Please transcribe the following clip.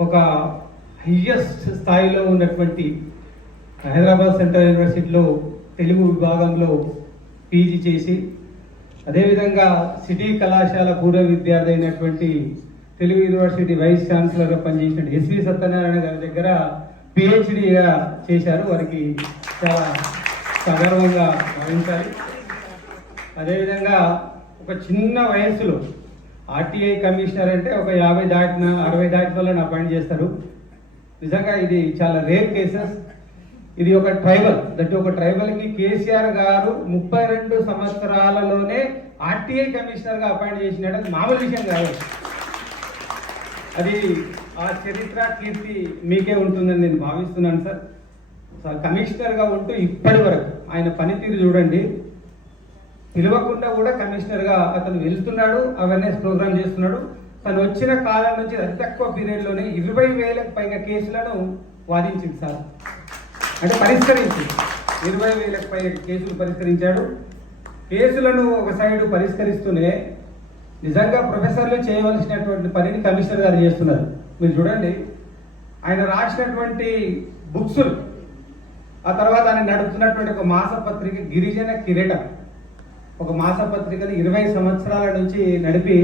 ఒక హైయెస్ట్ స్థాయిలో ఉన్నటువంటి హైదరాబాద్ సెంట్రల్ యూనివర్సిటీలో తెలుగు విభాగంలో పీజీ చేసి అదేవిధంగా సిటీ కళాశాల పూర్వ విద్యార్థి అయినటువంటి తెలుగు యూనివర్సిటీ వైస్ ఛాన్సలర్గా పనిచేసిన ఎస్వి సత్యనారాయణ గారి దగ్గర పిహెచ్డిగా చేశారు. వారికి చాలా సగర్వంగా భావించాలి. అదేవిధంగా ఒక చిన్న వయసులో ఆర్టీఐ కమిషనర్ అంటే ఒక 50 దాటిన 60 దాటిన వాళ్ళని అపాయింట్ చేస్తారు. నిజంగా ఇది చాలా రేర్ కేసెస్. ఇది ఒక ట్రైబల్, దట్ ఒక ట్రైబల్కి కేసీఆర్ గారు 32 సంవత్సరాలలోనే ఆర్టీఐ కమిషనర్గా అపాయింట్ చేసినాడు. అది మామూలు విషయం కాదు. అది ఆ చరిత్ర కీర్తి మీకే ఉంటుందని నేను భావిస్తున్నాను సార్. కమిషనర్గా ఉంటూ ఇప్పటి వరకు ఆయన పనితీరు చూడండి. పిలవకుండా కూడా కమిషనర్గా అతను వెళ్తున్నాడు, అవేర్నెస్ ప్రోగ్రామ్ చేస్తున్నాడు. తను వచ్చిన కాలం నుంచి అతి తక్కువ పీరియడ్లోనే 20,000కు పైగా కేసులను వాదించింది సార్. అంటే పరిష్కరించి 20,000కు పైగా కేసులు పరిష్కరించాడు. కేసులను ఒక సైడు పరిష్కరిస్తూనే నిజంగా ప్రొఫెసర్లు చేయవలసినటువంటి పనిని కమిషనర్ గారు చేస్తున్నారు. మీరు చూడండి, ఆయన రాసినటువంటి బుక్స్, ఆ తర్వాత ఆయన నడుపుతున్నటువంటి ఒక మాసపత్రిక గిరిజన కిరీటం, ఒక మాసపత్రికను 20 సంవత్సరాల నుంచి నడిపి